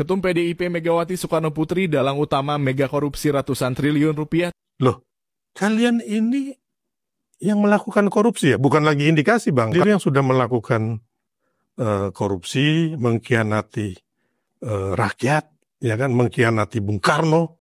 Ketum PDIP Megawati Soekarno Putri dalang utama mega korupsi ratusan triliun rupiah. Loh, kalian ini yang melakukan korupsi ya? Bukan lagi indikasi, Bang. Dia yang sudah melakukan korupsi, mengkhianati rakyat, ya kan, mengkhianati Bung Karno.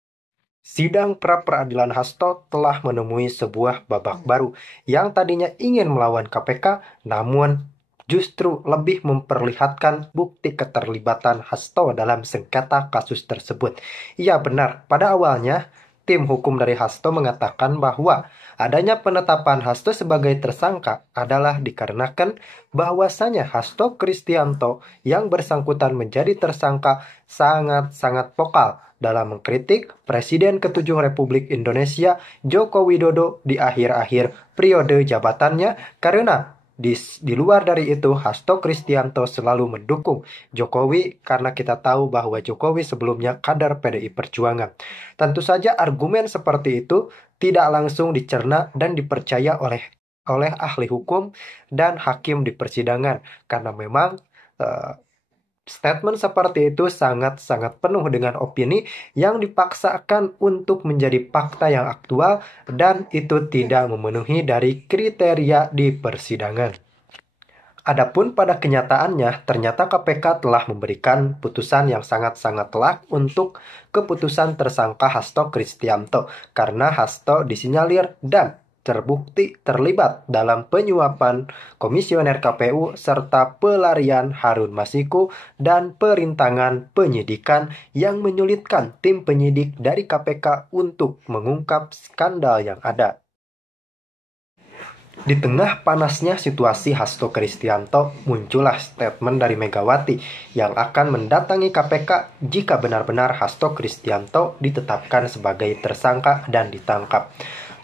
Sidang pra-peradilan Hasto telah menemui sebuah babak baru yang tadinya ingin melawan KPK, namun justru lebih memperlihatkan bukti keterlibatan Hasto dalam sengketa kasus tersebut. Ya benar, pada awalnya tim hukum dari Hasto mengatakan bahwa adanya penetapan Hasto sebagai tersangka adalah dikarenakan bahwasanya Hasto Kristianto yang bersangkutan menjadi tersangka sangat-sangat vokal dalam mengkritik Presiden ke-7 Republik Indonesia Joko Widodo di akhir-akhir periode jabatannya, karena di luar dari itu Hasto Kristianto selalu mendukung Jokowi karena kita tahu bahwa Jokowi sebelumnya kader PDI Perjuangan. Tentu saja argumen seperti itu tidak langsung dicerna dan dipercaya oleh ahli hukum dan hakim di persidangan, karena memang statement seperti itu sangat-sangat penuh dengan opini yang dipaksakan untuk menjadi fakta yang aktual dan itu tidak memenuhi dari kriteria di persidangan. Adapun pada kenyataannya, ternyata KPK telah memberikan putusan yang sangat-sangat telak untuk keputusan tersangka Hasto Kristianto karena Hasto disinyalir dan terbukti terlibat dalam penyuapan komisioner KPU serta pelarian Harun Masiku dan perintangan penyidikan yang menyulitkan tim penyidik dari KPK untuk mengungkap skandal yang ada. Di tengah panasnya situasi Hasto Kristianto, muncullah statement dari Megawati yang akan mendatangi KPK jika benar-benar Hasto Kristianto ditetapkan sebagai tersangka dan ditangkap.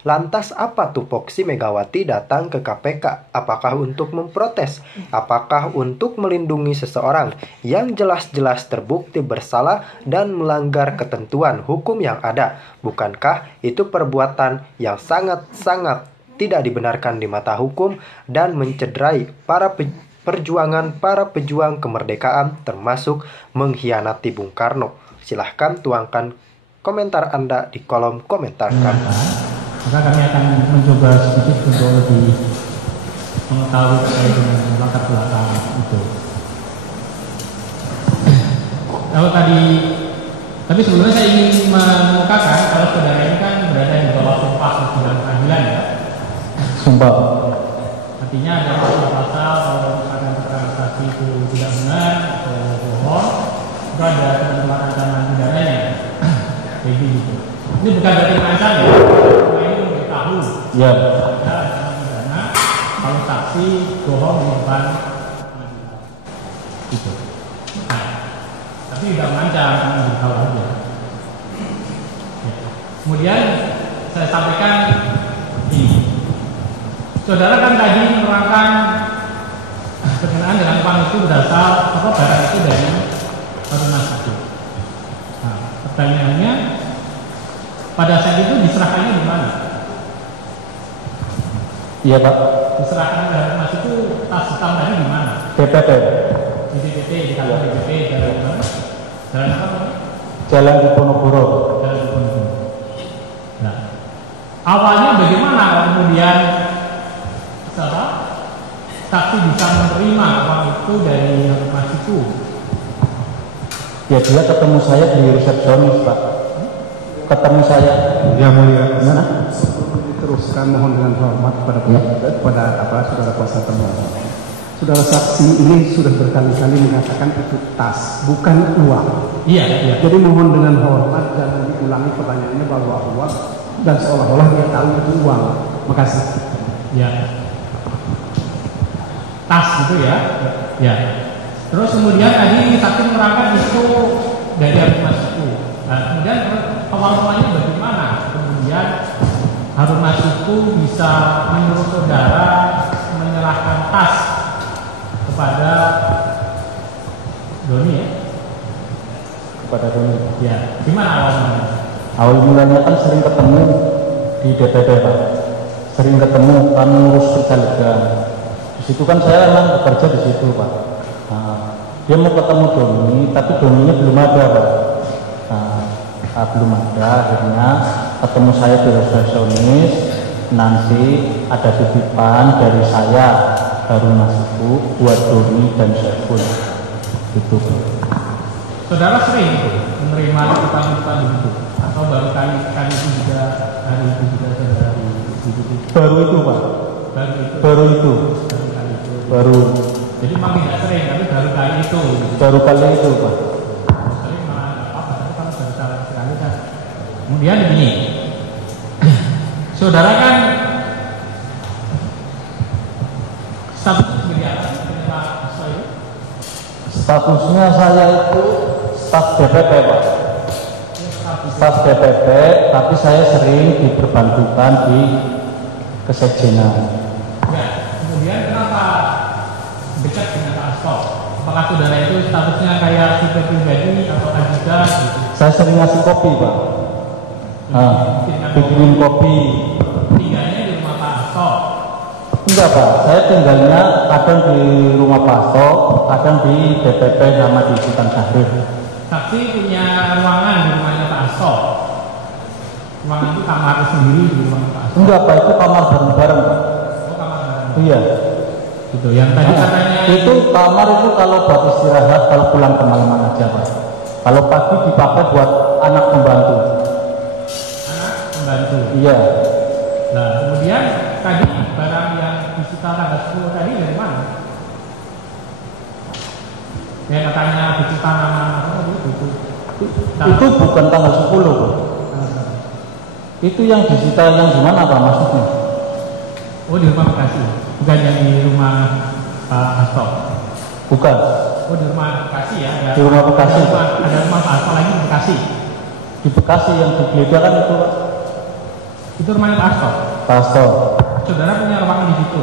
Lantas apa tupoksi Megawati datang ke KPK? Apakah untuk memprotes? Apakah untuk melindungi seseorang yang jelas-jelas terbukti bersalah dan melanggar ketentuan hukum yang ada? Bukankah itu perbuatan yang sangat-sangat tidak dibenarkan di mata hukum dan mencederai para pejuang kemerdekaan termasuk mengkhianati Bung Karno? Silahkan tuangkan komentar Anda di kolom komentar kami. Maka kami akan mencoba sedikit untuk lebih mengetahui terkait dengan latar belakang itu. Kalau tapi sebelumnya saya ingin mengukakan kalau saudara ini kan berada di bawah sumpah dalam pengadilan ya. Sumpah. Artinya ada pasal-pasal kalau misalkan keterangan saksi itu tidak benar atau bohong, itu ada ketentuan ancaman pidananya. Kayak gitu. Ini bukan berarti mengancam ya. Ya. Karena kalau saksi bohong di depan itu. Nah, tapi tidak mengancam, tahu aja. Ya. Kemudian saya sampaikan ini. Saudara kan tadi menerangkan berkenaan dengan uang itu berasal barang itu dari Harun Masiku. Nah, pertanyaannya pada saat itu diserahkannya di mana? Iya Pak. Diserahkan ke Harun Masiku tas hitam tadi di mana? DPP. Di DPP, di kantor DPP, jalan mana? Jalan apa Pak? Jalan Diponegoro. Jalan Diponegoro. Nah, awalnya bagaimana kemudian saksi bisa menerima uang itu dari Harun Masiku? Ya dia ketemu saya di resepsionis Pak. Ketemu saya. Ya mulia. Mana? Teruskan mohon dengan hormat kepada saudara kuasa penuntut. Saudara saksi ini sudah berkali-kali mengatakan itu tas, bukan uang. Iya. Jadi mohon dengan hormat jangan diulangi pertanyaannya bahwa uang dan seolah-olah dia tahu itu uang. Makasih. Ya. Tas gitu ya. Ya. Terus kemudian tadi saksi menerangkan itu dari Harun Masiku. Nah, kemudian awal-awalnya bagaimana? Kemudian Harun Masiku bisa menyuruh saudara menyerahkan tas kepada Doni ya? Kepada Doni. Ya, gimana awalnya? Awal mulanya kan sering ketemu di DPP Pak. Sering ketemu kan ngurus pecalegah. Di situ kan saya memang bekerja di situ Pak. Nah, dia mau ketemu Doni, tapi Doninya belum ada Pak. Belum ada, akhirnya ketemu saya di resepsionis, nanti ada titipan dari saya baru masukku buat Doni dan Saiful gitu. Saudara sering menerima titipan-titipan begitu atau baru kali itu juga hari itu juga saudara begitu? Baru itu Pak. Baru itu. Jadi memang tidak sering, tapi baru kali itu. Baru kali itu Pak. Sering malah nggak apa-apa, tapi kalau baru sekali kan. Kemudian begini, saudara kan statusnya seperti apa? Pak Soe? Statusnya saya itu staf DPP Pak. Staf DPP, tapi saya sering diperbantukan di kesekjenan. Ya, kemudian kenapa dekat dengan Pak Asto? Apakah saudara itu statusnya kayak super pribadi atau juga gitu? Saya sering ngasih kopi Pak. Bikinin kopi. Tinggalnya di rumah Pak Asto? Enggak Pak, saya tinggalnya kadang di rumah Pak Asto, kadang di DPP sama di Sultan Syahrir. Saksi punya ruangan di rumahnya Pak Asto? Ruangan itu kamar sendiri di rumah Pak Asto? Enggak Pak, itu kamar bareng-bareng Pak. Oh, kamar bareng. Iya. Gitu, yang tadi katanya itu kamar itu kalau buat istirahat, kalau pulang kemalaman aja Pak. Kalau pagi dipakai buat anak pembantu. Anak pembantu? Iya. Nah, kemudian tadi barang yang disita tanggal 10 tadi dari mana? Yang katanya disita nama itu. Itu bukan tanggal 10 Pak. Itu yang disita yang di mana Pak maksudnya? Oh, di rumah Bekasi, bukan yang di rumah Pak Hasto. Bukan. Oh, di rumah Bekasi ya? Di rumah Bekasi. Ada rumah Pak Hasto lagi di Bekasi. Di Bekasi yang digeledah kan itu Pak. Itu rumahnya Pak Hasto. Pak Hasto. Saudara punya ruangan di situ?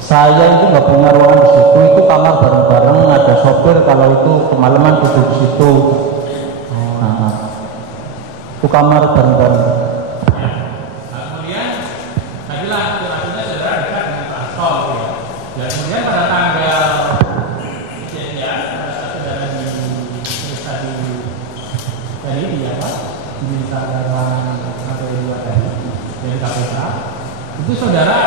Saya itu nggak punya ruangan di situ. Itu kamar bareng-bareng. Ada sopir kalau itu kemalaman duduk di situ. Itu kamar bareng-bareng. Ya. Nah, kemudian tadilah relasinya saudara dekat dengan Pak Hasto, ya. Dan kemudian pada tanggal kejadian pada saat saudara diperiksa di apa? Diminta ruangan sampai 2 tadi dari KPK. Itu saudara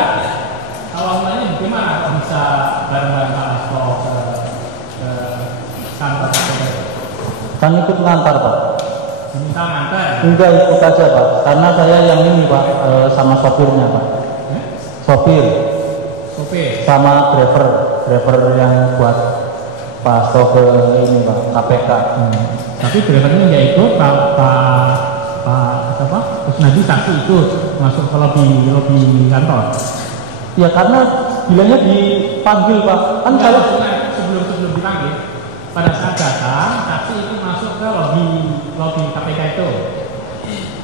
awalnya bagaimana kok bisa bareng-bareng Pak Hasto ke kantor KPK? Kan ikut ngantar Pak. Diminta ngantar? Enggak, ikut aja Pak. Karena saya yang ini Pak sama sopirnya Pak. Sopir sama driver yang buat Pak Hasto ke ini Pak KPK. Tapi drivernya nggak ikut, Pak Kusnadi saksi ikut masuk ke lobi kantor. Ya karena bilangnya dipanggil Pak. Kan saya sebelum dipanggil, pada saat datang saksi itu masuk ke lobi KPK itu.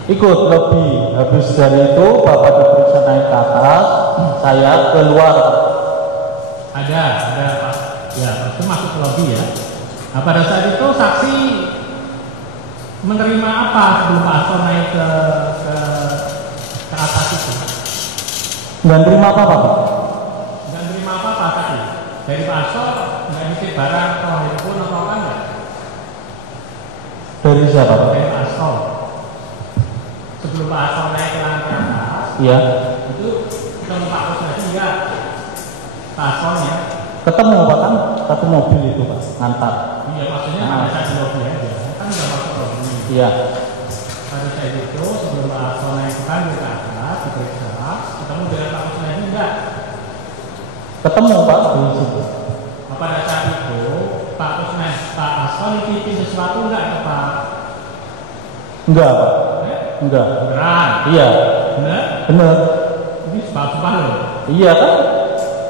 Ikut lobi. Habis dari itu Bapak diperiksa naik ke atas, saya keluar. Ada Pak. Ya, itu masuk ke lobi ya. Nah, pada saat itu saksi menerima apa sebelum Pak Hasto naik ke atas itu? Nggak terima apa Pak? Nggak terima apa tadi? Dari Pak Hasto nggak nitip barang atau handphone atau apa enggak? Dari siapa Pak? Dari Pak Hasto. Sebelum Pak Hasto naik ke lantai atas, Iya. itu ketemu Pak Kusnadi enggak? Pak Hasto-nya? Ketemu Pak, kan satu mobil itu Pak, ngantar. Iya, maksudnya pada saat di lobi aja, kan nggak masuk lobi. Iya. Pada saat itu sebelum Pak Hasto naik ke atas, diperiksa, ketemu dengan Pak Kusnadi enggak? Ketemu Pak di situ. Nah, pada saat itu Pak Hasto nitipin sesuatu enggak ke Pak? Enggak Pak. Enggak. Beneran? Iya. Bener? Bener. Ini sumpah loh. Iya kan?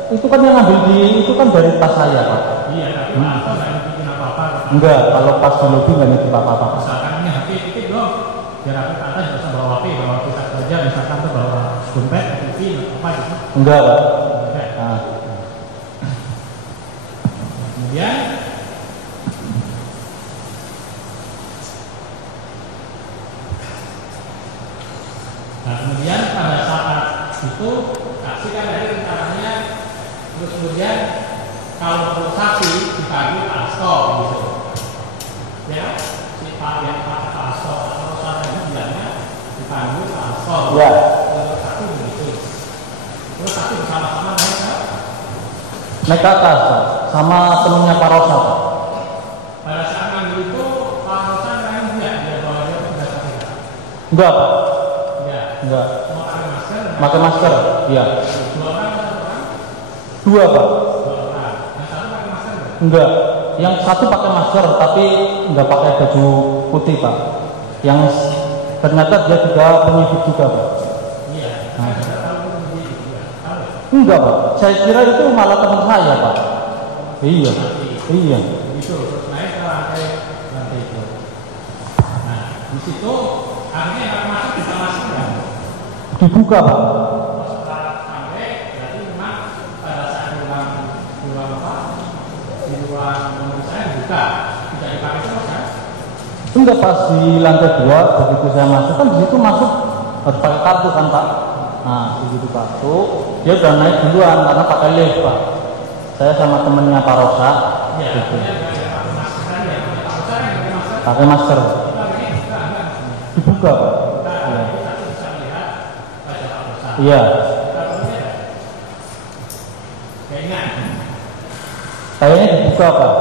Itu kan yang ambil itu kan dari tas saya Pak. Iya, tapi Pak Hasto nggak nitipin apa-apa. Enggak, kalau pas di lobi nggak nitip apa-apa. Misalkan ini HP titip dong, biar aku ke atas nggak usah bawa HP, bawa kita saja. Misalkan tuh bawa dompet, TV, apa gitu. Enggak Pak. Enggak. Nah, Kemudian pada saat itu saksi kan dari rencananya terus kemudian kalau perlu saksi dipanggil Pasto gitu. Ya, si Pak yang Pak Pasto atau saya bilangnya dipanggil Pasto. Ya. Terus satu begitu. Terus satu bersama-sama naik ke atas Pak, sama temennya Pak Rosa Pak. pada saat manggil itu Pak Rosa kan enggak dia bawa dia sudah sakit. Enggak Pak. Ya. Enggak. Mau pakai masker. Pakai masker. Iya. Dua orang atau satu orang? Dua Pak. Dua orang. Yang satu pakai masker enggak? Enggak. Yang satu pakai masker tapi enggak pakai baju putih Pak. Yang ternyata dia juga penyidik juga Pak. Iya. Saya tidak tahu itu begitu juga. Tahu ya? Enggak Pak. Saya kira itu malah teman saya Pak. Iya. Iya. Begitu. Terus naik ke lantai itu. Nah, di situ akhirnya yang masuk bisa masuk ya. Dibuka Pak. Setelah sampai berarti memang pada saat di ruang apa? Di ruang menurut saya dibuka, tidak dipakai terus kan? Enggak, pas di lantai 2 begitu saya masuk kan di situ masuk harus pakai kartu kan Pak. Nah begitu masuk dia udah naik duluan karena pakai lift Pak. Saya sama temennya Pak Rosa. Ya, Gitu. pakai masker aja. Pak Rosa yang pakai masker. Pakai masker. Itu akhirnya dibuka enggak? Dibuka Pak. Kita Iya. kita bisa melihat wajah Pak Rosa. Iya. Kita lihat. Kayaknya. Kayaknya dibuka Pak.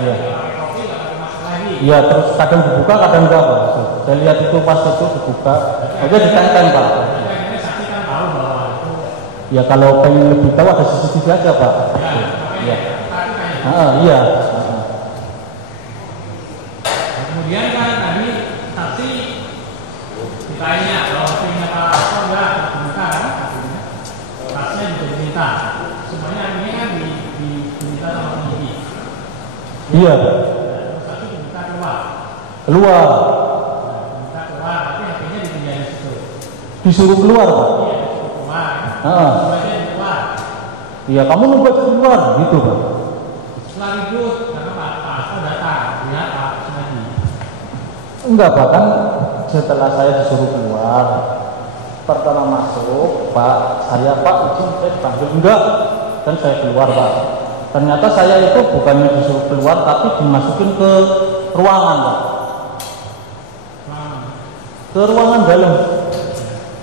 Iya. Pakai kopi, nggak pakai masker lagi. Iya, terus kadang dibuka kadang enggak Pak. Saya lihat itu pas itu dibuka. Aja ditenteng Pak. Akhirnya saksi kan tahu bahwa itu. Ya kalau pengen lebih tahu ada CCTV aja Pak. Ya, Iya. tapi kayak. Iya. Nah, kemudian kan tadi saksi ditanya bahwa punya Pak Rasto enggak diminta kan? Saksinya juga diminta. Semuanya ini kan diminta sama penyidik. Iya. Terus saksi diminta keluar. Keluar. Diminta keluar, tapi akhirnya ditinggal di situ. Disuruh keluar Pak. Iya, disuruh keluar. Heeh. Semuanya keluar. Iya, kamu nunggu aja di luar gitu Pak. Setelah ribut, karena Pak Rasto datang, lihat Pak Sunadi. Enggak Pak, kan setelah saya disuruh keluar pertama masuk Pak, saya Pak izin saya dipanggil enggak, kan saya keluar Pak. Ternyata saya itu bukannya disuruh keluar tapi dimasukin ke ruangan Pak, ke ruangan dalam.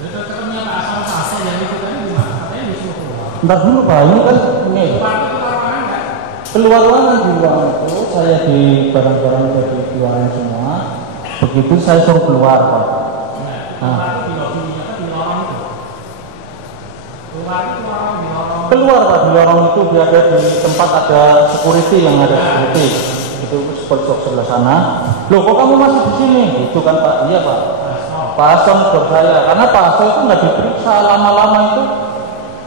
Jadi ketemu Pak Rasto yang itu tadi gimana? Katanya disuruh keluar. Entar dulu Pak, ini kan ini Keluar itu keluar ruangan nggak? keluar ruangan, di ruangan itu saya di barang-barang dari ruangan semua. Begitu saya suruh keluar Pak. Keluar di lobi apa di lorong itu? Keluar itu lorong di lorong. Keluar Pak, di lorong itu berada di tempat ada security yang ada security. Itu sebelah sebelah sana. Loh kok kamu masih di sini? Itu kan Pak, iya Pak. Pak Hasto menegur saya, karena Pak Hasto itu nggak diperiksa lama-lama itu,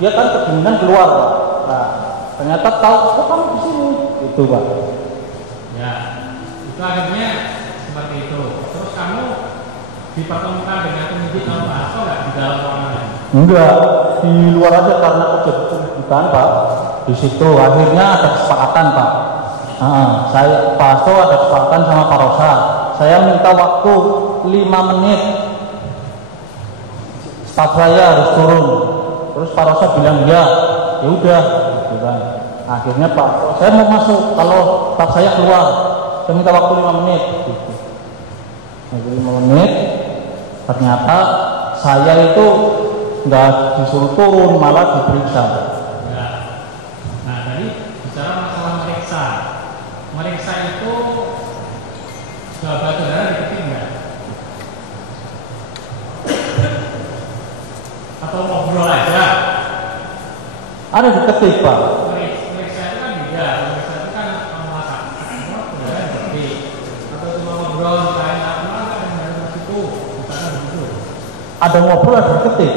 dia kan kedinginan keluar Pak. Nah, ternyata tahu, kok kamu di sini? Itu Pak. Ya, itu akhirnya seperti itu. Terus kamu dipertemukan dengan penyidik sama Pak Hasto nggak di dalam ruangan? Enggak, di luar aja karena terjadi keributan Pak. Di situ akhirnya ada kesepakatan Pak. Saya Pak Hasto ada kesepakatan sama Pak Rosa. Saya minta waktu 5 menit. Staf saya harus turun. Terus Pak Rosa bilang ya udah. Gitu kan. Akhirnya Pak, saya mau masuk. Kalau staf saya keluar, saya minta waktu 5 menit. Gitu. 5 menit. Ternyata saya itu nggak disuruh turun, malah diperiksa. Ya. Nah, tadi bicara masalah meriksa. Meriksa itu jawaban saudara diketik nggak? Atau ngobrol aja? Ada diketik Pak. Meriksa itu kan beda. Meriksa itu kan memasak. Saudara diketik. Atau cuma ngobrol, ditanya apa nggak dengan mas itu? Misalnya begitu. Ada ngobrol, ada diketik.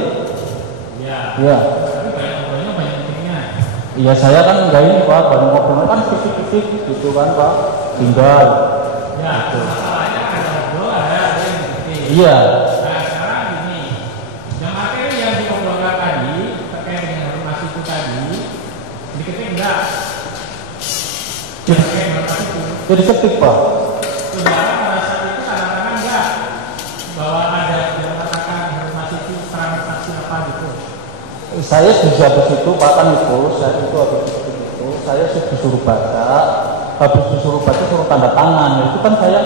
Ya. Iya. Tapi banyak ngobrolnya banyak ketiknya. Iya, saya kan enggak ini Pak, banyak ngobrol kan titik-titik gitu kan Pak. Tinggal. Ya. Masalahnya ada ngobrol, ada yang diketik. Iya. Nah sekarang gini, yang materi yang diobrolkan tadi terkait dengan rumah itu tadi diketik enggak? Terkait dengan rumah itu, Jadi ketik Pak. saudara pada saat itu kadang-kadang enggak bahwa ada yang mengatakan rumah itu peran saksi apa gitu. Saya di situ Pak kan itu, saya itu habis itu, saya disuruh baca. habis disuruh baca suruh tanda tangan, itu kan saya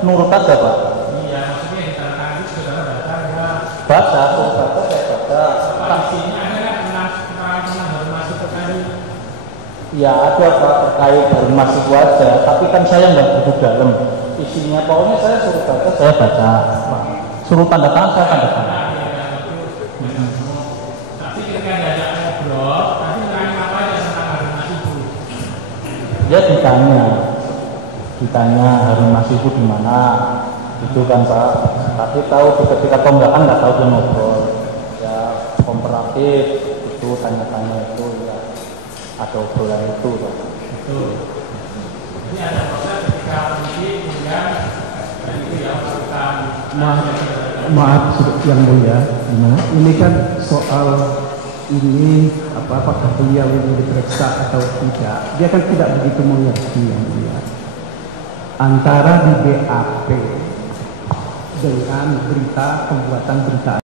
nurut aja Pak. Iya, maksudnya di tanda tangan itu saudara baca ya. Baca, suruh baca saya baca. Isinya ada kan pernah baru masuk ke tadi. Ya ada Pak, terkait baru masuk aja, tapi kan saya nggak duduk dalam. Isinya pokoknya saya suruh baca, saya baca Pak. Suruh tanda tangan, saya tanda tangan. Tapi ketika diajak ngobrol, tadi nanya apa aja tentang Harun Masiku? Dia ditanya Harun Masiku di mana, itu kan Pak. Tapi tahu ketika tonggakan nggak tahu dia ngobrol. Ya komparatif itu tanya-tanya itu ya ada obrolan itu Pak. Betul. Jadi ada proses ketika penyidik kemudian dan itu ya melakukan Maaf yang mulia, ini kan soal ini apakah beliau ini diperiksa atau tidak, dia kan tidak begitu mengerti yang mulia antara di BAP dengan berita pembuatan berita